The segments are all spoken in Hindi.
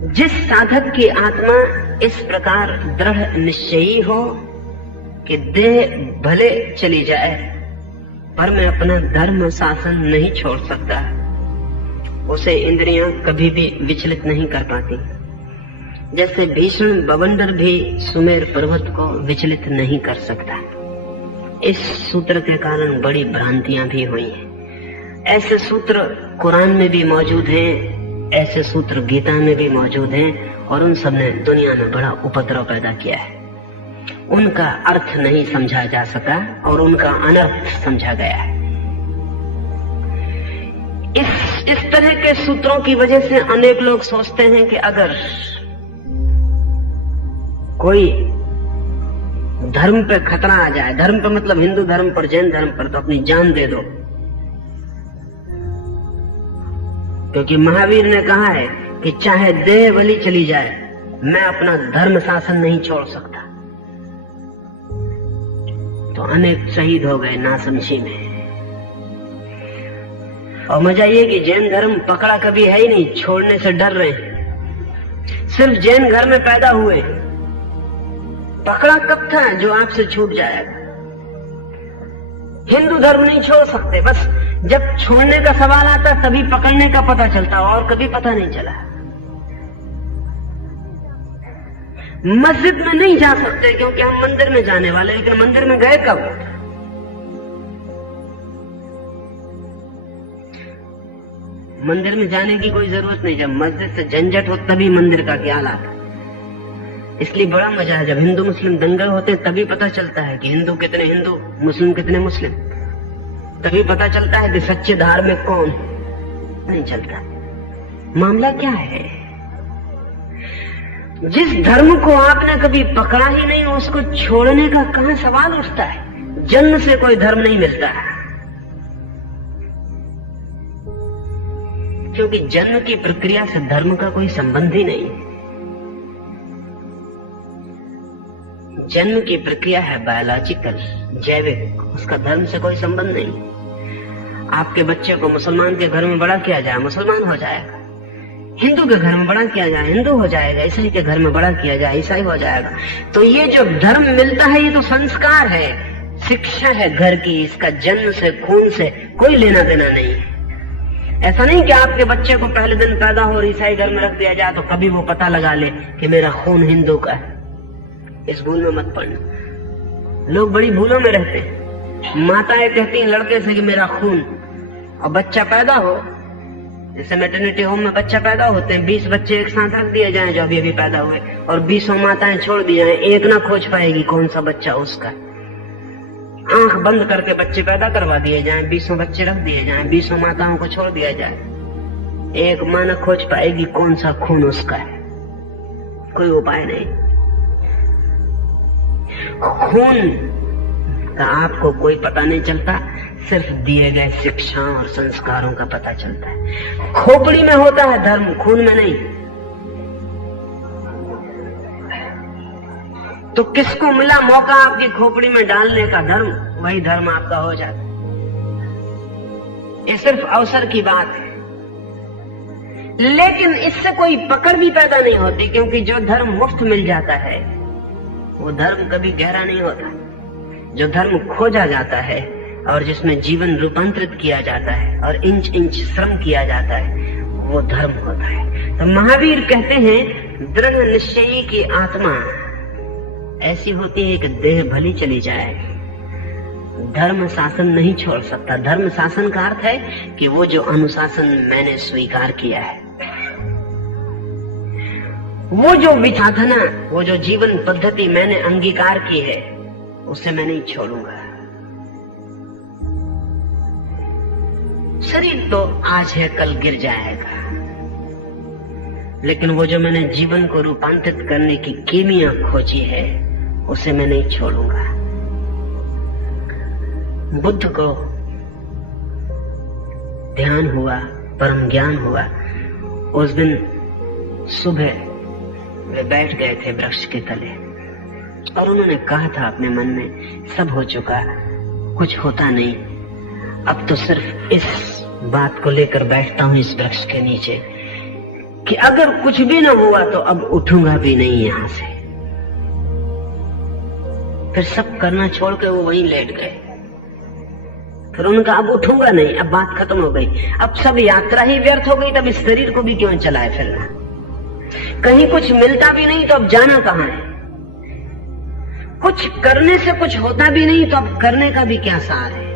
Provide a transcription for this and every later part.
जिस साधक की आत्मा इस प्रकार दृढ़ निश्चयी हो कि देह भले चली जाए पर मैं अपना धर्म शासन नहीं छोड़ सकता, उसे इंद्रियां कभी भी विचलित नहीं कर पाती। जैसे भीषण बवंडर भी सुमेर पर्वत को विचलित नहीं कर सकता। इस सूत्र के कारण बड़ी भ्रांतियां भी हुई हैं। ऐसे सूत्र कुरान में भी मौजूद हैं, ऐसे सूत्र गीता में भी मौजूद हैं, और उन सब ने दुनिया में बड़ा उपद्रव पैदा किया है। उनका अर्थ नहीं समझा जा सका और उनका अनर्थ समझा गया है। इस तरह के सूत्रों की वजह से अनेक लोग सोचते हैं कि अगर कोई धर्म पे खतरा आ जाए, धर्म पे मतलब हिंदू धर्म पर, जैन धर्म पर, तो अपनी जान दे दो, क्योंकि महावीर ने कहा है कि चाहे देह बलि चली जाए मैं अपना धर्म शासन नहीं छोड़ सकता। तो अनेक शहीद हो गए नासमझी में। और मजा ये कि जैन धर्म पकड़ा कभी है ही नहीं, छोड़ने से डर रहे हैं। सिर्फ जैन घर में पैदा हुए, पकड़ा कब था जो आपसे छूट जाएगा। हिंदू धर्म नहीं छोड़ सकते, बस जब छोड़ने का सवाल आता तभी पकड़ने का पता चलता, और कभी पता नहीं चला। मस्जिद में नहीं जा सकते क्योंकि हम मंदिर में जाने वाले, लेकिन मंदिर में गए कब? मंदिर में जाने की कोई जरूरत नहीं, जब मस्जिद से झंझट हो तभी मंदिर का क्या हाल। इसलिए बड़ा मजा है, जब हिंदू मुस्लिम दंगल होते तभी पता चलता है कि हिंदू कितने हिंदू, मुस्लिम कितने मुस्लिम। तभी पता चलता है कि सच्चे धार्मिक कौन। नहीं चलता। मामला क्या है? जिस धर्म को आपने कभी पकड़ा ही नहीं, उसको छोड़ने का कहां सवाल उठता है। जन्म से कोई धर्म नहीं मिलता है, क्योंकि जन्म की प्रक्रिया से धर्म का कोई संबंध ही नहीं। जन्म की प्रक्रिया है बायोलॉजिकल, जैविक, उसका धर्म से कोई संबंध नहीं। आपके बच्चे को मुसलमान के घर में बड़ा किया जाए, मुसलमान हो जाएगा। हिंदू के घर में बड़ा किया जाए, हिंदू हो जाएगा। ईसाई के घर में बड़ा किया जाए, ईसाई हो जाएगा। तो ये जो धर्म मिलता है ये तो संस्कार है, शिक्षा है घर की। इसका जन्म से, खून से कोई लेना देना नहीं है। ऐसा नहीं कि आपके बच्चे को पहले दिन पैदा हो और ईसाई घर में रख दिया जाए तो कभी वो पता लगा ले कि मेरा खून हिंदू का है। इस भूल में मत पड़ना। लोग बड़ी भूलों में रहते हैं। माताएं कहती हैं लड़के से कि मेरा खून, और बच्चा पैदा हो, जैसे मैटरनिटी होम में बच्चा पैदा होते हैं, 20 बच्चे एक साथ रख दिए जाएं जो अभी पैदा हुए, और 20 माताएं छोड़ दी जाएं, एक ना खोज पाएगी कौन सा बच्चा उसका। आंख बंद करके बच्चे पैदा करवा दिए जाएं, 20 बच्चे रख दिए जाएं, 20 माताओं को छोड़ दिया जाए, एक मां न खोज पाएगी कौन सा खून उसका है। कोई उपाय नहीं। खून का आपको कोई पता नहीं चलता, सिर्फ दिए गए शिक्षा और संस्कारों का पता चलता है। खोपड़ी में होता है धर्म, खून में नहीं। तो किसको मिला मौका आपकी खोपड़ी में डालने का धर्म, वही धर्म आपका हो जाता है। ये सिर्फ अवसर की बात है, लेकिन इससे कोई पकड़ भी पैदा नहीं होती, क्योंकि जो धर्म मुफ्त मिल जाता है वो धर्म कभी गहरा नहीं होता। जो धर्म खोजा जाता है और जिसमें जीवन रूपांतरित किया जाता है और इंच इंच श्रम किया जाता है, वो धर्म होता है। तो महावीर कहते हैं दृढ़ निश्चयी की आत्मा ऐसी होती है कि देह भली चली जाए, धर्म शासन नहीं छोड़ सकता। धर्म शासन का अर्थ है कि वो जो अनुशासन मैंने स्वीकार किया है, वो जो विचारधारा, वो जो जीवन पद्धति मैंने अंगीकार की है, उसे मैं नहीं छोड़ूंगा। शरीर तो आज है कल गिर जाएगा, लेकिन वो जो मैंने जीवन को रूपांतरित करने की कीमिया खोजी है, उसे मैं नहीं छोड़ूंगा। बुद्ध को ध्यान हुआ, परम ज्ञान हुआ। उस दिन सुबह वे बैठ गए थे वृक्ष के तले और उन्होंने कहा था अपने मन में, सब हो चुका, कुछ होता नहीं, अब तो सिर्फ इस बात को लेकर बैठता हूं इस वृक्ष के नीचे कि अगर कुछ भी ना हुआ तो अब उठूंगा भी नहीं यहां से। फिर सब करना छोड़ के वो वहीं लेट गए। फिर उनका अब उठूंगा नहीं, अब बात खत्म हो गई, अब सब यात्रा ही व्यर्थ हो गई, तब इस शरीर को भी क्यों चलाए फिरना। कहीं कुछ मिलता भी नहीं तो अब जाना कहां है। कुछ करने से कुछ होता भी नहीं तो अब करने का भी क्या सार है।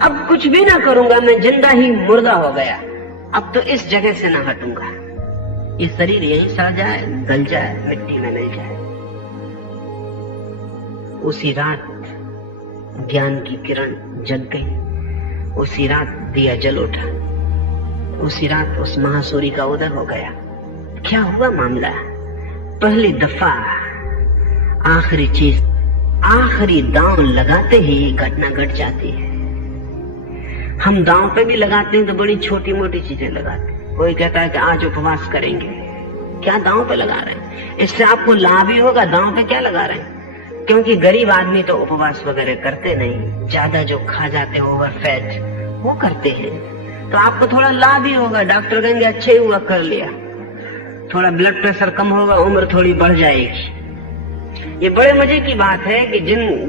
अब कुछ भी ना करूंगा, मैं जिंदा ही मुर्दा हो गया, अब तो इस जगह से ना हटूंगा। ये शरीर यहीं सड़ जाए, गल जाए, मिट्टी में मिल जाए। उसी रात ज्ञान की किरण जग गई, उसी रात दिया जल उठा, उसी रात उस महासूरी का उदय हो गया। क्या हुआ मामला? पहली दफा आखिरी चीज, आखिरी दांव लगाते ही घटना घट जाती है। हम दांव पे भी लगाते हैं तो बड़ी छोटी मोटी चीजें लगाते हैं। कोई कहता है कि आज उपवास करेंगे, क्या दांव पे लगा रहे हैं? इससे आपको लाभ ही होगा, दांव पे क्या लगा रहे हैं? क्योंकि गरीब आदमी तो उपवास वगैरह करते नहीं, ज्यादा जो खा जाते हैं ओवरफैट वो करते हैं, तो आपको थोड़ा लाभ ही होगा। डॉक्टर कहेंगे अच्छा ही हुआ कर लिया, थोड़ा ब्लड प्रेशर कम होगा, उम्र थोड़ी बढ़ जाएगी। ये बड़े मजे की बात है कि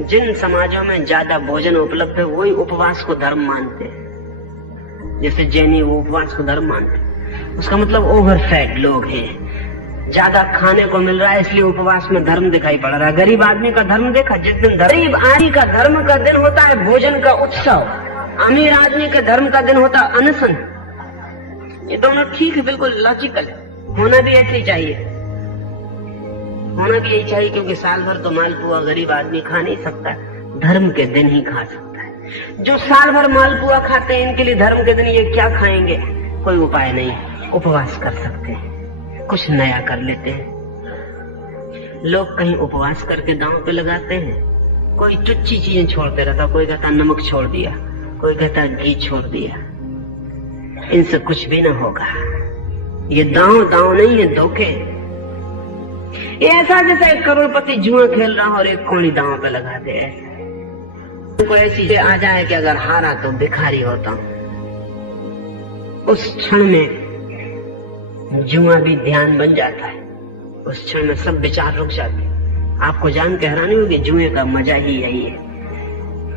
जिन समाजों में ज्यादा भोजन उपलब्ध है वही उपवास को धर्म मानते हैं। जैसे जैनी वो उपवास को धर्म मानते हैं, उसका मतलब ओवरफैट लोग हैं, ज्यादा खाने को मिल रहा है इसलिए उपवास में धर्म दिखाई पड़ रहा है। गरीब आदमी का धर्म देखा, जिस दिन गरीब आदमी का धर्म का दिन होता है भोजन का उत्सव, अमीर आदमी के धर्म का दिन होता है अनशन। ये दोनों ठीक है, बिल्कुल लॉजिकल है, होना भी ऐसे ही चाहिए, होना भी यही चाहिए। क्योंकि साल भर तो मालपुआ गरीब आदमी खा नहीं सकता, धर्म के दिन ही खा सकता है। जो साल भर मालपुआ खाते हैं इनके लिए धर्म के दिन ये क्या खाएंगे? कोई उपाय नहीं, उपवास कर सकते हैं, कुछ नया कर लेते हैं। लोग कहीं उपवास करके दांव पे लगाते हैं, कोई टुच्ची चीजें छोड़ते रहता, कोई कहता नमक छोड़ दिया, कोई कहता घी छोड़ दिया। इनसे कुछ भी ना होगा, ये दांव नहीं है, धोखे। ये ऐसा जैसा एक करोड़पति जुआ खेल रहा और एक कोड़ी दांव पे लगा दे। ऐसा कोई ऐसी आ जाए कि अगर हारा तो भिखारी होता हूं, उस क्षण में जुआ भी ध्यान बन जाता है, उस क्षण में सब विचार रुक जाते हैं। आपको जान के हैरानी होगी, जुए का मजा ही यही है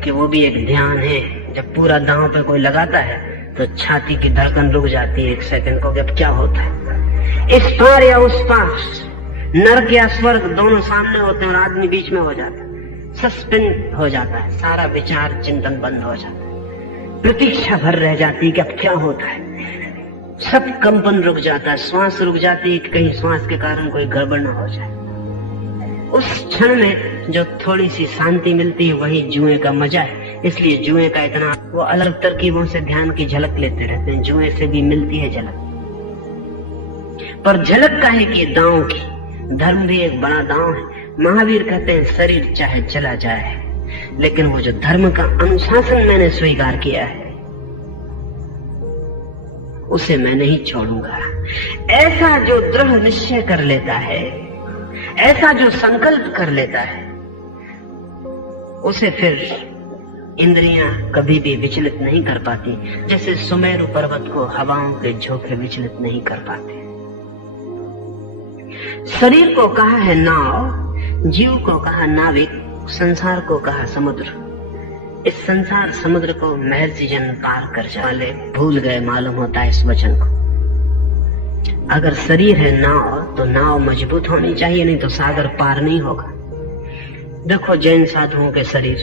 कि वो भी एक ध्यान है। जब पूरा दांव पे कोई लगाता है तो छाती की धड़कन रुक जाती है एक सेकंड को कि अब क्या होता है। इस पार या उस पार, नरक या स्वर्ग, दोनों सामने होते हैं और आदमी बीच में हो जाता है। सस्पेंस हो जाता है, सारा विचार चिंतन बंद हो जाता है, प्रतीक्षा भर रह जाती है कि अब क्या होता है। सब कंपन रुक जाता है, श्वास रुक जाती है कि कहीं श्वास के कारण कोई गड़बड़ न हो जाए। उस क्षण में जो थोड़ी सी शांति मिलती है वही जुए का मजा है। इसलिए जुए का इतना, वो अलग तरकीबों से ध्यान की झलक लेते रहते हैं, जुए से भी मिलती है झलक, पर झलक का है कि दांव की। धर्म भी एक बड़ा दांव है। महावीर कहते हैं शरीर चाहे चला जाए, लेकिन वो जो धर्म का अनुशासन मैंने स्वीकार किया है उसे मैं नहीं छोड़ूंगा। ऐसा जो दृढ़ निश्चय कर लेता है, ऐसा जो संकल्प कर लेता है, उसे फिर इंद्रियां कभी भी विचलित नहीं कर पाती। जैसे सुमेरु पर्वत को हवाओं के झोंके विचलित नहीं कर पाते। शरीर को कहा है नाव, जीव को कहा नाविक, संसार को कहा समुद्र। इस संसार समुद्र को महर्षि जन पार कर वाले भूल गए मालूम होता है इस वचन को। अगर शरीर है नाव तो नाव मजबूत होनी चाहिए, नहीं तो सागर पार नहीं होगा। देखो जैन साधुओं के शरीर,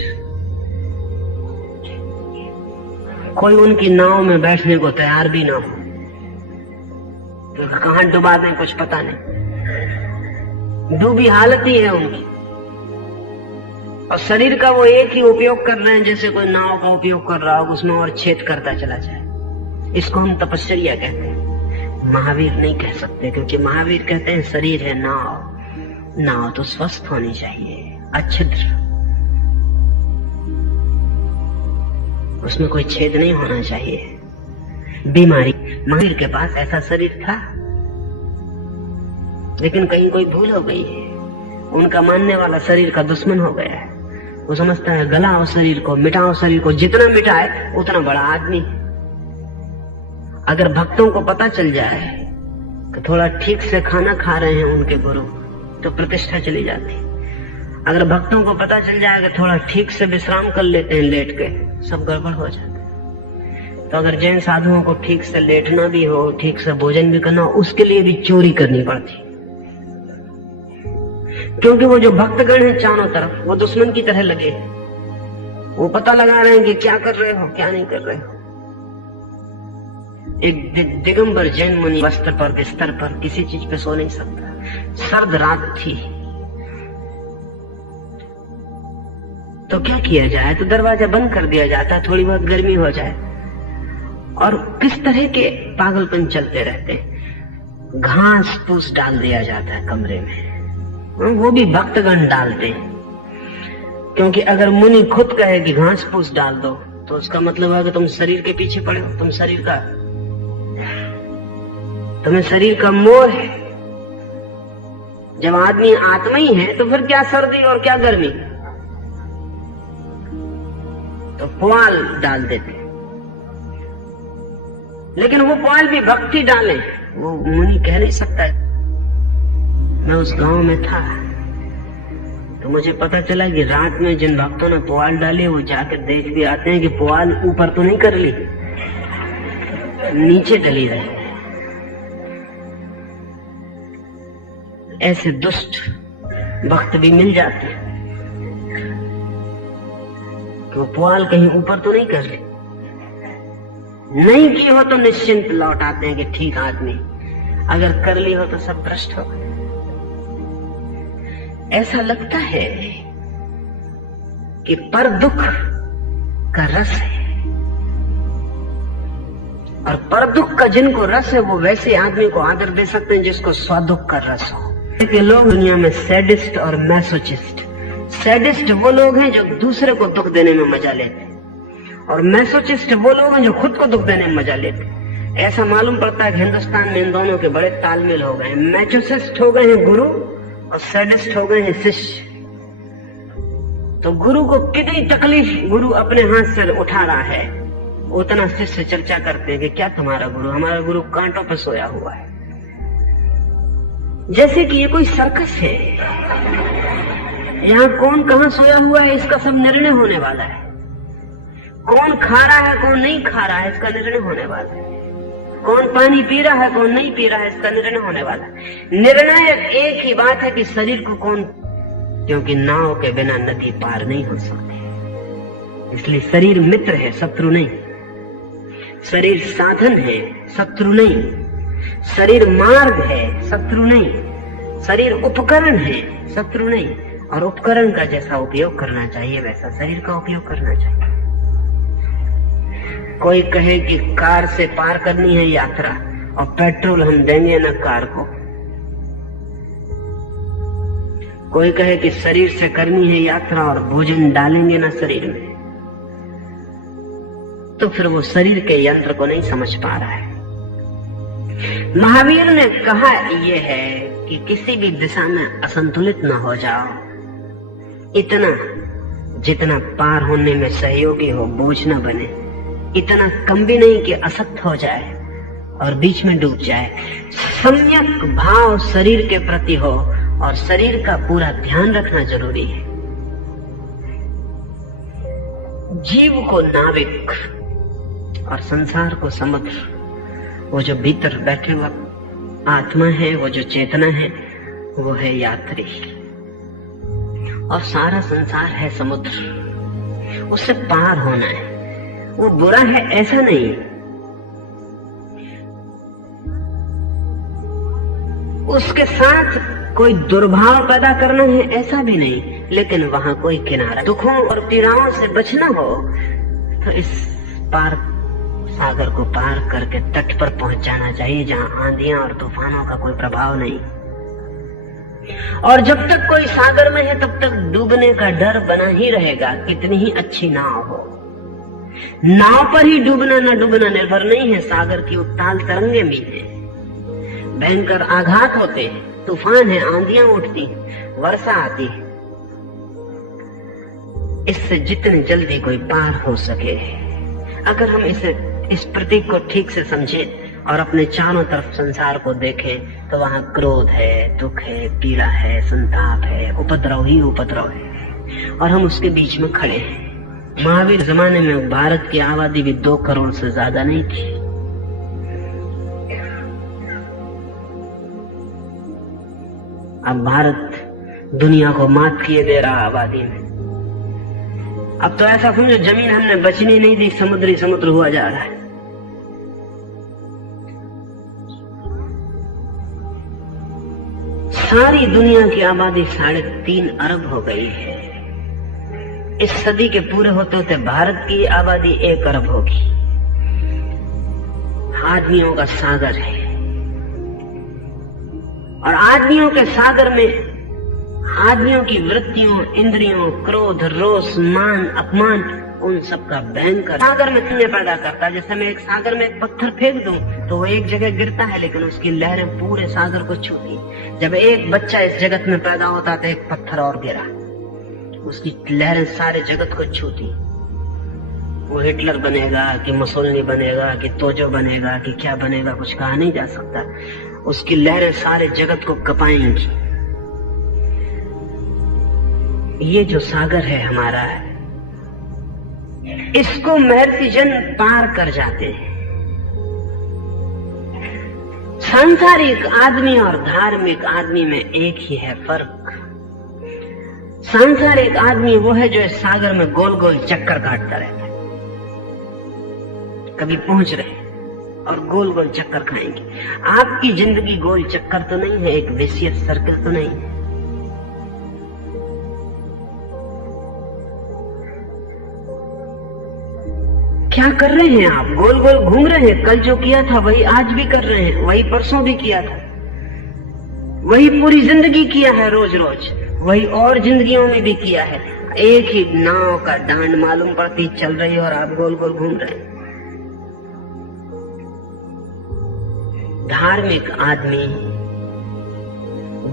कोई उनकी नाव में बैठने को तैयार भी ना हो, तो कहां डुबा दें कुछ पता नहीं, डूबी हालत ही है उनकी। और शरीर का वो एक ही उपयोग कर रहे हैं जैसे कोई नाव का उपयोग कर रहा हो, उसमें और छेद करता चला जाए। इसको हम तपस्या कहते हैं। महावीर नहीं कह सकते, क्योंकि महावीर कहते हैं शरीर है नाव, नाव तो स्वस्थ होनी चाहिए, अच्छिद्र, उसमें कोई छेद नहीं होना चाहिए, बीमारी। महावीर के पास ऐसा शरीर था, लेकिन कहीं कोई भूल हो गई है, उनका मानने वाला शरीर का दुश्मन हो गया है। वो समझता है गलाओ शरीर को, मिटाओ शरीर को, जितना मिटाए उतना बड़ा आदमी। अगर भक्तों को पता चल जाए कि थोड़ा ठीक से खाना खा रहे हैं उनके गुरु तो प्रतिष्ठा चली जाती। अगर भक्तों को पता चल जाए कि थोड़ा ठीक से विश्राम कर लेते हैं लेट के, सब गड़बड़ हो जाता है। तो अगर जैन साधुओं को ठीक से लेटना भी हो, ठीक से भोजन भी करना हो, उसके लिए भी चोरी करनी पड़ती, क्योंकि वो जो भक्तगण हैं चारों तरफ वो दुश्मन की तरह लगे, वो पता लगा रहे हैं कि क्या कर रहे हो क्या नहीं कर रहे हो। एक दिगंबर जैन मुनि वस्त्र पर बिस्तर पर किसी चीज पे सो नहीं सकता। सर्द रात थी तो क्या किया जाए, तो दरवाजा बंद कर दिया जाता, थोड़ी बहुत गर्मी हो जाए। और किस तरह के पागलपन चलते रहते, घास फूस डाल दिया जाता है कमरे में, वो भी भक्तगण डालते हैं। क्योंकि अगर मुनि खुद कहे कि घास फूस डाल दो तो उसका मतलब है कि तुम शरीर के पीछे पड़े हो, तुम्हें शरीर का मोह है। जब आदमी आत्मा ही है तो फिर क्या सर्दी और क्या गर्मी, तो पुआल डाल देते। लेकिन वो पुआल भी भक्ति डाले, वो मुनि कह नहीं सकता। मैं उस गांव में था तो मुझे पता चला कि रात में जिन भक्तों ने पुआल डाली वो जाकर देख भी आते हैं कि पुआल ऊपर तो नहीं कर ली, नीचे डली रहे। ऐसे दुष्ट भक्त भी मिल जाते हैं कि वो पुआल कहीं ऊपर तो नहीं कर ली, नहीं की हो तो निश्चिंत लौट आते हैं कि ठीक आदमी, अगर कर ली हो तो सब भ्रष्ट हो। ऐसा लगता है कि पर दुख का रस है, और पर दुख का जिनको रस है वो वैसे आदमी को आदर दे सकते हैं जिसको स्वदुख का रस हो। के लोग दुनिया में सैडिस्ट और मैसोचिस्ट, सैडिस्ट वो लोग हैं जो दूसरे को दुख देने में मजा लेते हैं, और मैसोचिस्ट वो लोग हैं जो खुद को दुख देने में मजा लेते हैं। ऐसा मालूम पड़ता है कि हिंदुस्तान में इन दोनों के बड़े तालमेल हो गए। मैसोचिस्ट हो गए हैं गुरु और सैडिस्ट हो गए हैं शिष्य। तो गुरु को कितनी तकलीफ गुरु अपने हाथ से उठा रहा है, उतना शिष्य चर्चा करते हैं कि क्या तुम्हारा गुरु, हमारा गुरु कांटों पर सोया हुआ है। जैसे कि ये कोई सर्कस है, यहाँ कौन कहाँ सोया हुआ है इसका सब निर्णय होने वाला है। कौन खा रहा है कौन नहीं खा रहा है इसका निर्णय होने वाला है। कौन पानी पी रहा है कौन नहीं पी रहा है इसका निर्णय होने वाला है। निर्णायक एक ही बात है कि शरीर को कौन, क्योंकि नाव के बिना नदी पार नहीं हो सकती। इसलिए शरीर मित्र है शत्रु नहीं, शरीर साधन है शत्रु नहीं, शरीर मार्ग है शत्रु नहीं, शरीर उपकरण है शत्रु नहीं। और उपकरण का जैसा उपयोग करना चाहिए वैसा शरीर का उपयोग करना चाहिए। कोई कहे कि कार से पार करनी है यात्रा और पेट्रोल हम देंगे न कार को, कोई कहे कि शरीर से करनी है यात्रा और भोजन डालेंगे ना शरीर में, तो फिर वो शरीर के यंत्र को नहीं समझ पा रहा है। महावीर ने कहा यह है कि किसी भी दिशा में असंतुलित न हो जाओ, इतना जितना पार होने में सहयोगी हो, बोझ न बने, इतना कम भी नहीं कि असक्त हो जाए और बीच में डूब जाए। सम्यक भाव शरीर के प्रति हो और शरीर का पूरा ध्यान रखना जरूरी है। जीव को नाविक और संसार को समुद्र, वो जो भीतर बैठे हुआ आत्मा है, वो जो चेतना है, वो है यात्री, और सारा संसार है समुद्र, उससे पार होना है। वो बुरा है ऐसा नहीं, उसके साथ कोई दुर्भाव पैदा करना है ऐसा भी नहीं, लेकिन वहां कोई किनारा, दुखों और पीड़ाओं से बचना हो तो इस पार सागर को पार करके तट पर पहुंच जाना चाहिए, जहां आंधियां और तूफानों का कोई प्रभाव नहीं। और जब तक कोई सागर में है तब तक डूबने का डर बना ही रहेगा, कितनी ही अच्छी नाव हो। नाव पर ही डूबना न डूबना निर्भर नहीं है, सागर की उताल तरंगे भी है, भयंकर आघात होते हैं, तूफान है, आंधियां उठती, वर्षा आती है। इससे जितने जल्दी कोई पार हो सके, अगर हम इस प्रतीक को ठीक से समझे और अपने चारों तरफ संसार को देखें तो वहां क्रोध है, दुख है, पीड़ा है, संताप है, उपद्रव ही उपद्रव है, और हम उसके बीच में खड़े हैं। महावीर जमाने में भारत की आबादी भी 2 करोड़ से ज्यादा नहीं थी। अब भारत दुनिया को मात किए दे रहा आबादी में। अब तो ऐसा समझो जमीन हमने बचनी नहीं दी, समुद्र हुआ जा रहा है। सारी दुनिया की आबादी 3.5 अरब हो गई है। इस सदी के पूरे होते होते भारत की आबादी 1 अरब होगी। आदमियों का सागर है, और आदमियों के सागर में आदमियों की वृत्तियों, इंद्रियों, क्रोध, रोष, मान, अपमान, उन सब का भयंकर सागर में तुमने पैदा करता है। जैसे मैं एक सागर में एक पत्थर फेंक दूं तो वो एक जगह गिरता है, लेकिन उसकी लहरें पूरे सागर को छूती। जब एक बच्चा इस जगत में पैदा होता तो एक पत्थर और गिरा, उसकी लहरें सारे जगत को छूती। वो हिटलर बनेगा कि मुसोलिनी बनेगा कि तोजो बनेगा कि क्या बनेगा, कुछ कहा नहीं जा सकता। उसकी लहरें सारे जगत को कपाएंगी। ये जो सागर है हमारा, इसको महर्षि जन पार कर जाते हैं। सांसारिक आदमी और धार्मिक आदमी में एक ही है फर्क। सांसारिक आदमी वो है जो इस सागर में गोल गोल चक्कर काटता रहता है, कभी पहुंच रहे और गोल गोल चक्कर खाएंगे। आपकी जिंदगी गोल चक्कर तो नहीं है, एक विशियस सर्कल तो नहीं है। क्या कर रहे हैं आप? गोल गोल घूम रहे हैं। कल जो किया था वही आज भी कर रहे हैं, वही परसों भी किया था, वही पूरी जिंदगी किया है, रोज रोज वही और जिंदगियों में भी किया है। एक ही नाव का डांड मालूम पड़ती चल रही है और आप गोल गोल घूम रहे हैं। धार्मिक आदमी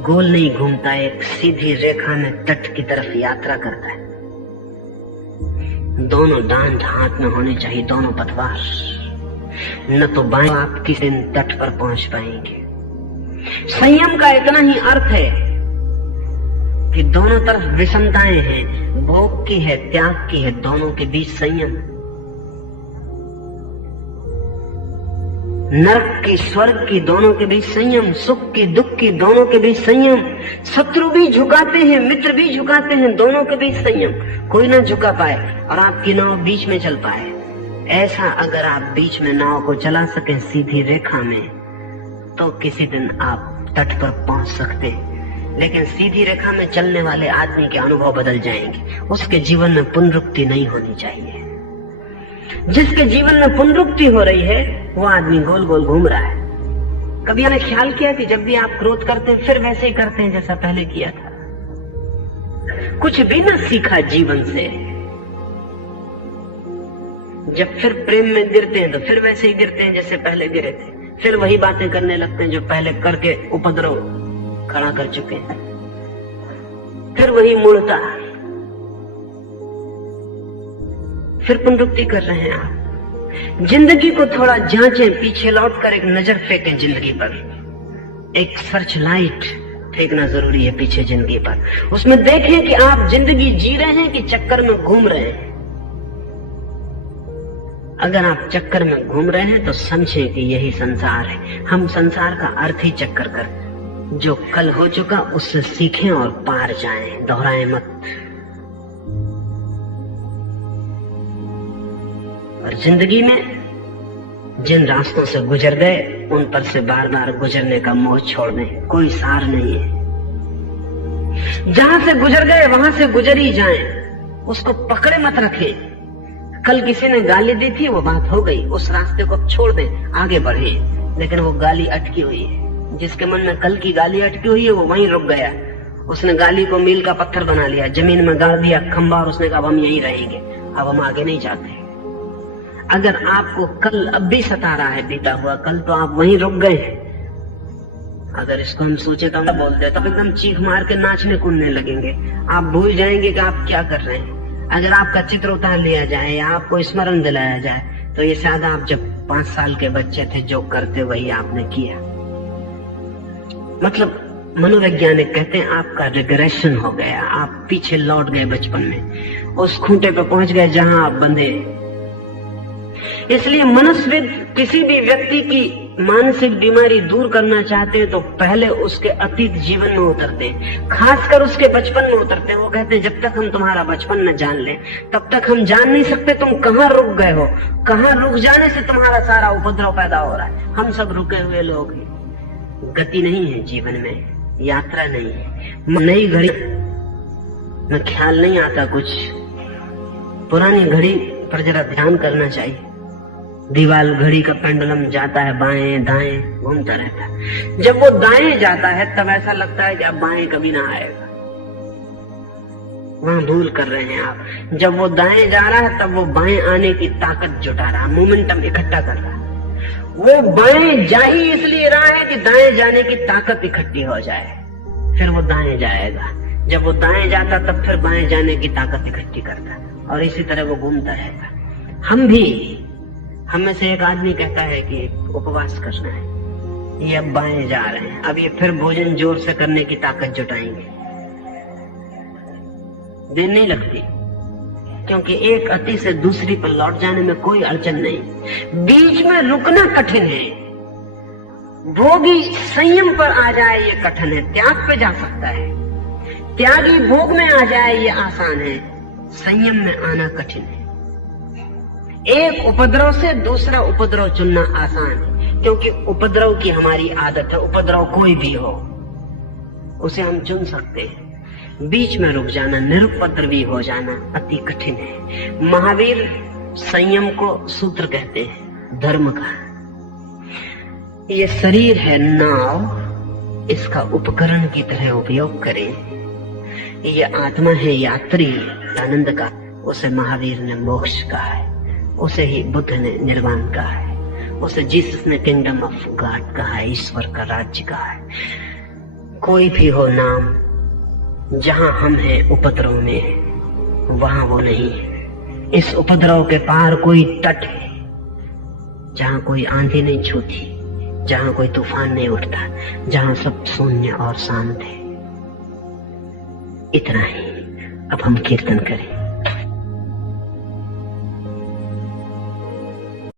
गोल नहीं घूमता, एक सीधी रेखा में तट की तरफ यात्रा करता है। दोनों डांड हाथ में होने चाहिए, दोनों पतवार, न तो बाएं आप किस दिन तट पर पहुंच पाएंगे। संयम का इतना ही अर्थ है कि दोनों तरफ विषमताएं हैं, भोग की है, त्याग की है, दोनों के बीच संयम। नरक की, स्वर्ग की, दोनों के बीच संयम। सुख की, दुख की, दोनों के बीच संयम। शत्रु भी झुकाते हैं, मित्र भी झुकाते हैं, दोनों के बीच संयम। कोई ना झुका पाए और आपकी नाव बीच में चल पाए। ऐसा अगर आप बीच में नाव को चला सके सीधी रेखा में, तो किसी दिन आप तट पर पहुंच सकते। लेकिन सीधी रेखा में चलने वाले आदमी के अनुभव बदल जाएंगे। उसके जीवन में पुनरुक्ति नहीं होनी चाहिए। जिसके जीवन में पुनरुक्ति हो रही है वो आदमी गोल गोल घूम रहा है। कभी मैंने ख्याल किया कि जब भी आप क्रोध करते हैं फिर वैसे ही करते हैं जैसा पहले किया था। कुछ भी ना सीखा जीवन से। जब फिर प्रेम में गिरते हैं तो फिर वैसे ही गिरते हैं जैसे पहले गिरे थे। फिर वही बातें करने लगते हैं जो पहले करके उपद्रव खड़ा कर चुके हैं। फिर वही मूर्ता, फिर पुनरुक्ति कर रहे हैं आप। जिंदगी को थोड़ा जांचें, पीछे लौटकर एक नजर फेंकें जिंदगी पर। एक सर्च लाइट फेंकना जरूरी है पीछे जिंदगी पर। उसमें देखें कि आप जिंदगी जी रहे हैं कि चक्कर में घूम रहे हैं। अगर आप चक्कर में घूम रहे हैं तो समझें कि यही संसार है। हम संसार का अर्थ ही चक्कर कर, जो कल हो चुका उससे सीखें और पार जाएं, दोहराएं मत। और जिंदगी में जिन रास्तों से गुजर गए उन पर से बार बार गुजरने का मोह छोड़ दें। कोई सार नहीं है। जहां से गुजर गए वहां से गुजर ही जाएं, उसको पकड़े मत रखें। कल किसी ने गाली दी थी, वो बात हो गई, उस रास्ते को छोड़ दें, आगे बढ़े। लेकिन वो गाली अटकी हुई है। जिसके मन में कल की गाली अटकी हुई है वो वहीं रुक गया। उसने गाली को मील का पत्थर बना लिया, जमीन में गाड़ दिया खंबा, और उसने कहा हम यहीं रहेंगे, अब हम आगे नहीं जाते। अगर आपको कल अब भी सता रहा है बीता हुआ कल, तो आप वहीं रुक गए। अगर इसको हम सोचे तो हम बोल दे तो एकदम चीख मार के नाचने कूदने लगेंगे। आप भूल जाएंगे कि आप क्या कर रहे हैं। अगर आपका चित्र उतार लिया जाए या आपको स्मरण दिलाया जाए तो ये शायद आप जब 5 साल के बच्चे थे, जो करते वही आपने किया। मतलब मनोवैज्ञानिक कहते हैं आपका रिग्रेशन हो गया, आप पीछे लौट गए बचपन में, उस खूंटे पे पहुंच गए जहां आप बंधे। इसलिए मनस्विद किसी भी व्यक्ति की मानसिक बीमारी दूर करना चाहते हैं तो पहले उसके अतीत जीवन में उतरते हैं, खासकर उसके बचपन में उतरते हैं। वो कहते हैं जब तक हम तुम्हारा बचपन न जान ले तब तक हम जान नहीं सकते तुम कहाँ रुक गए हो, कहाँ रुक जाने से तुम्हारा सारा उपद्रव पैदा हो रहा है। हम सब रुके हुए लोग हैं। गति नहीं है जीवन में, यात्रा नहीं है। नई घड़ी में ख्याल नहीं आता कुछ, पुरानी घड़ी पर जरा ध्यान करना चाहिए। दीवाल घड़ी का पेंडुलम जाता है बाएं दाएं, घूमता रहता है। जब वो दाएं जाता है तब ऐसा लगता है कि अब बाएं कभी ना आएगा, वहां भूल कर रहे हैं आप। जब वो दाएं जा रहा है तब वो बाएं आने की ताकत जुटा रहा है, मोमेंटम इकट्ठा कर रहा है। वो बाएं जा ही इसलिए रहा है कि दाएं जाने की ताकत इकट्ठी हो जाए, फिर वो दाएं जाएगा। जब वो दाएं जाता तब फिर बाएं जाने की ताकत इकट्ठी करता, और इसी तरह वो घूमता रहेगा। हम में से एक आदमी कहता है कि उपवास करना है, ये अब बाएं जा रहे हैं, अब ये फिर भोजन जोर से करने की ताकत जुटाएंगे। देर नहीं लगती, क्योंकि एक अति से दूसरी पर लौट जाने में कोई अड़चन नहीं। बीच में रुकना कठिन है, भोगी संयम पर आ जाए ये कठिन है। त्याग पे जा सकता है, त्यागी भोग में आ जाए ये आसान है, संयम में आना कठिन है। एक उपद्रव से दूसरा उपद्रव चुनना आसान है, क्योंकि उपद्रव की हमारी आदत है। उपद्रव कोई भी हो उसे हम चुन सकते हैं। बीच में रुक जाना, निरुपद्रवी हो जाना अति कठिन है। महावीर संयम को सूत्र कहते हैं धर्म का। ये शरीर है नाव, इसका उपकरण की तरह उपयोग करें। ये आत्मा है यात्री आनंद का, उसे महावीर ने मोक्ष कहा है, उसे ही बुद्ध ने निर्वाण कहा है, उसे जीसस ने किंगडम ऑफ गॉड कहा है, ईश्वर का राज्य कहा है। कोई भी हो नाम, जहां हम हैं उपद्रव में, वहां वो नहीं है। इस उपद्रव के पार कोई तट है, जहां कोई आंधी नहीं छूती, जहां कोई तूफान नहीं उठता, जहां सब शून्य और शांत है। इतना ही। अब हम कीर्तन करें।